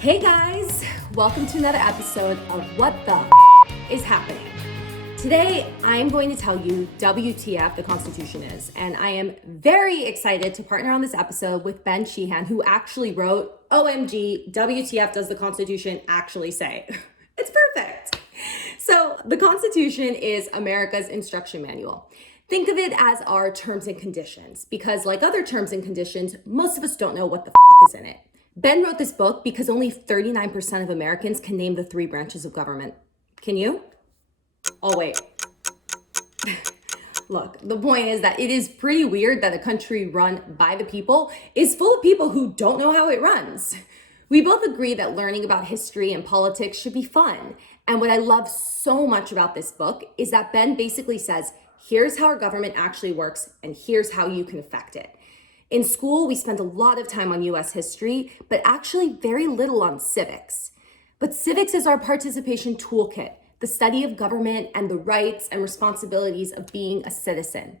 Hey guys, welcome to another episode of What the is Happening. Today, I'm going to tell you WTF the Constitution is, and I am very excited to partner on this episode with Ben Sheehan, who actually wrote OMG WTF does the Constitution actually say? It's perfect. So the Constitution is America's instruction manual. Think of it as our terms and conditions, because like other terms and conditions, most of us don't know what the is in it. Ben wrote this book because only 39% of Americans can name the 3 branches of government. Can you? Oh, wait. Look, the point is that it is pretty weird that a country run by the people is full of people who don't know how it runs. We both agree that learning about history and politics should be fun. And what I love so much about this book is that Ben basically says, here's how our government actually works, and here's how you can affect it. In school, we spend a lot of time on US history, but actually very little on civics. But civics is our participation toolkit, the study of government and the rights and responsibilities of being a citizen.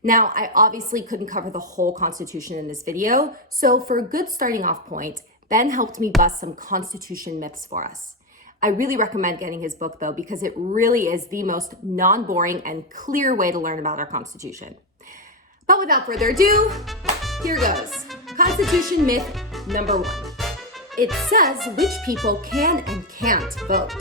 Now, I obviously couldn't cover the whole Constitution in this video, so for a good starting off point, Ben helped me bust some Constitution myths for us. I really recommend getting his book though, because it really is the most non-boring and clear way to learn about our Constitution. But without further ado, here goes. Constitution myth number 1. It says which people can and can't vote.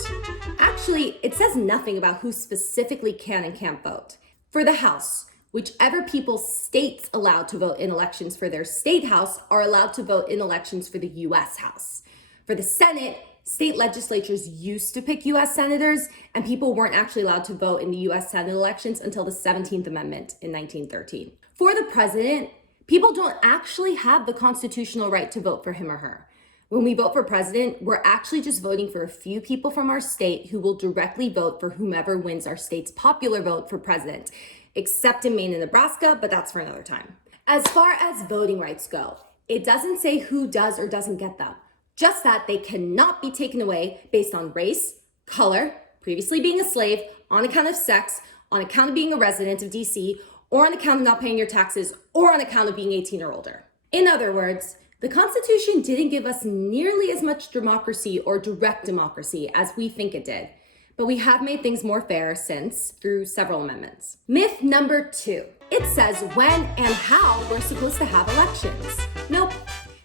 Actually, it says nothing about who specifically can and can't vote. For the House, whichever people states allowed to vote in elections for their state house are allowed to vote in elections for the US House. For the Senate, state legislatures used to pick US senators, and people weren't actually allowed to vote in the US Senate elections until the 17th Amendment in 1913. For the president, people don't actually have the constitutional right to vote for him or her. When we vote for president, we're actually just voting for a few people from our state who will directly vote for whomever wins our state's popular vote for president, except in Maine and Nebraska, but that's for another time. As far as voting rights go, it doesn't say who does or doesn't get them, just that they cannot be taken away based on race, color, previously being a slave, on account of sex, on account of being a resident of DC, or on account of not paying your taxes, or on account of being 18 or older. In other words, the Constitution didn't give us nearly as much democracy or direct democracy as we think it did, but we have made things more fair since through several amendments. Myth number 2. It says when and how we're supposed to have elections. Nope.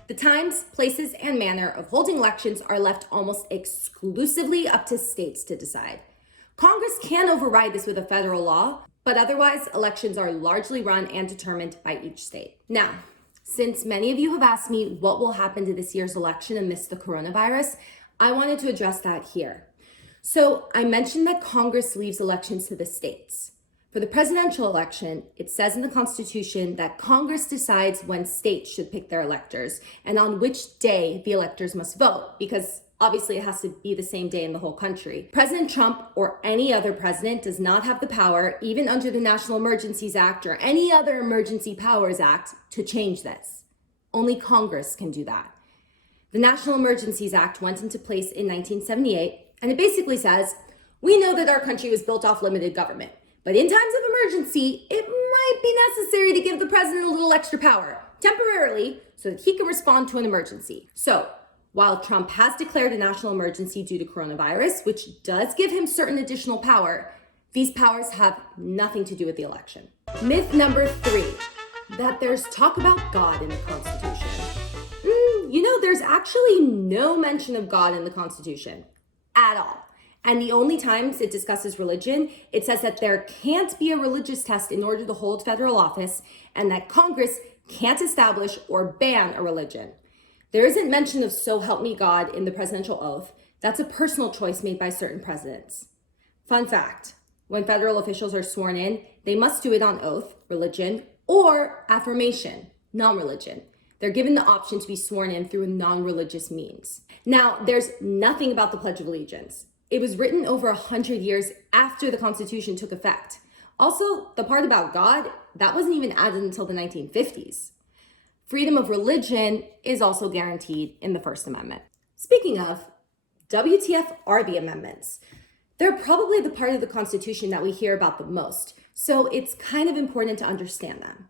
The times, places, and manner of holding elections are left almost exclusively up to states to decide. Congress can override this with a federal law, but otherwise, elections are largely run and determined by each state. Now, since many of you have asked me what will happen to this year's election amidst the coronavirus, I wanted to address that here. So I mentioned that Congress leaves elections to the states. For the presidential election, it says in the Constitution that Congress decides when states should pick their electors and on which day the electors must vote, because obviously it has to be the same day in the whole country. President Trump or any other president does not have the power, even under the National Emergencies Act or any other Emergency Powers Act, to change this. Only Congress can do that. The National Emergencies Act went into place in 1978, and it basically says, we know that our country was built off limited government, but in times of emergency, it might be necessary to give the president a little extra power, temporarily, so that he can respond to an emergency. So, while Trump has declared a national emergency due to coronavirus, which does give him certain additional power, these powers have nothing to do with the election. Myth number 3, that there's talk about God in the Constitution. There's actually no mention of God in the Constitution at all. And the only times it discusses religion, it says that there can't be a religious test in order to hold federal office, and that Congress can't establish or ban a religion. There isn't mention of so help me God in the presidential oath. That's a personal choice made by certain presidents. Fun fact, when federal officials are sworn in, they must do it on oath, religion, or affirmation, non-religion. They're given the option to be sworn in through a non-religious means. Now, there's nothing about the Pledge of Allegiance. It was written over 100 years after the Constitution took effect. Also, the part about God, that wasn't even added until the 1950s. Freedom of religion is also guaranteed in the First Amendment. Speaking of, WTF are the amendments? They're probably the part of the Constitution that we hear about the most, so it's kind of important to understand them.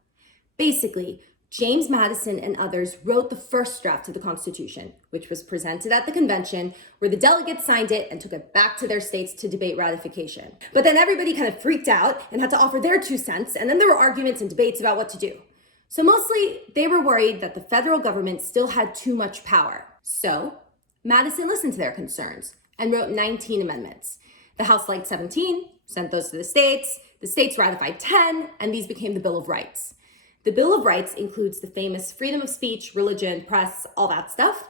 Basically, James Madison and others wrote the first draft of the Constitution, which was presented at the convention, where the delegates signed it and took it back to their states to debate ratification. But then everybody kind of freaked out and had to offer their 2 cents, and then there were arguments and debates about what to do. So mostly, they were worried that the federal government still had too much power. So Madison listened to their concerns and wrote 19 amendments. The House liked 17, sent those to the states ratified 10, and these became the Bill of Rights. The Bill of Rights includes the famous freedom of speech, religion, press, all that stuff,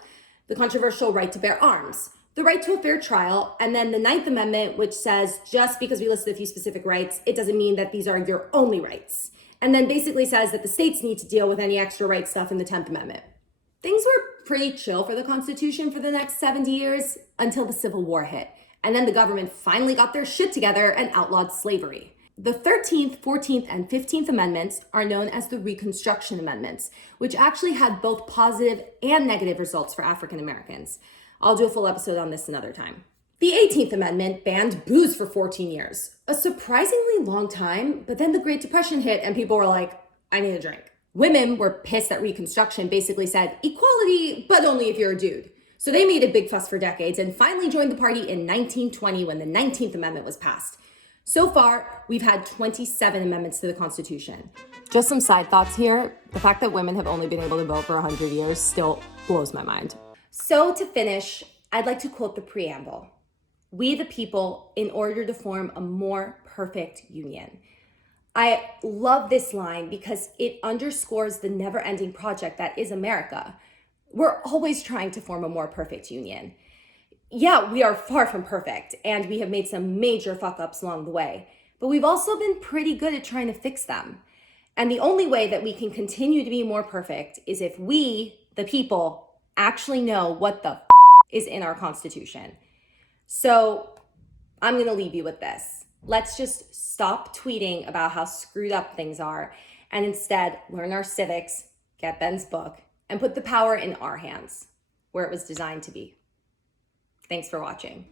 the controversial right to bear arms, the right to a fair trial, and then the 9th Amendment, which says just because we listed a few specific rights, it doesn't mean that these are your only rights. And then basically says that the states need to deal with any extra rights stuff in the 10th Amendment. Things were pretty chill for the Constitution for the next 70 years until the Civil War hit. And then the government finally got their shit together and outlawed slavery. The 13th, 14th, and 15th Amendments are known as the Reconstruction Amendments, which actually had both positive and negative results for African Americans. I'll do a full episode on this another time. The 18th Amendment banned booze for 14 years, a surprisingly long time, but then the Great Depression hit and people were like, I need a drink. Women were pissed that Reconstruction basically said equality, but only if you're a dude. So they made a big fuss for decades and finally joined the party in 1920 when the 19th Amendment was passed. So far, we've had 27 amendments to the Constitution. Just some side thoughts here. The fact that women have only been able to vote for 100 years still blows my mind. So to finish, I'd like to quote the preamble. We the people, in order to form a more perfect union. I love this line because it underscores the never-ending project that is America. We're always trying to form a more perfect union. Yeah, we are far from perfect, and we have made some major fuck-ups along the way, but we've also been pretty good at trying to fix them. And the only way that we can continue to be more perfect is if we, the people, actually know what the is in our Constitution. So I'm going to leave you with this. Let's just stop tweeting about how screwed up things are and instead learn our civics, get Ben's book, and put the power in our hands, where it was designed to be. Thanks for watching.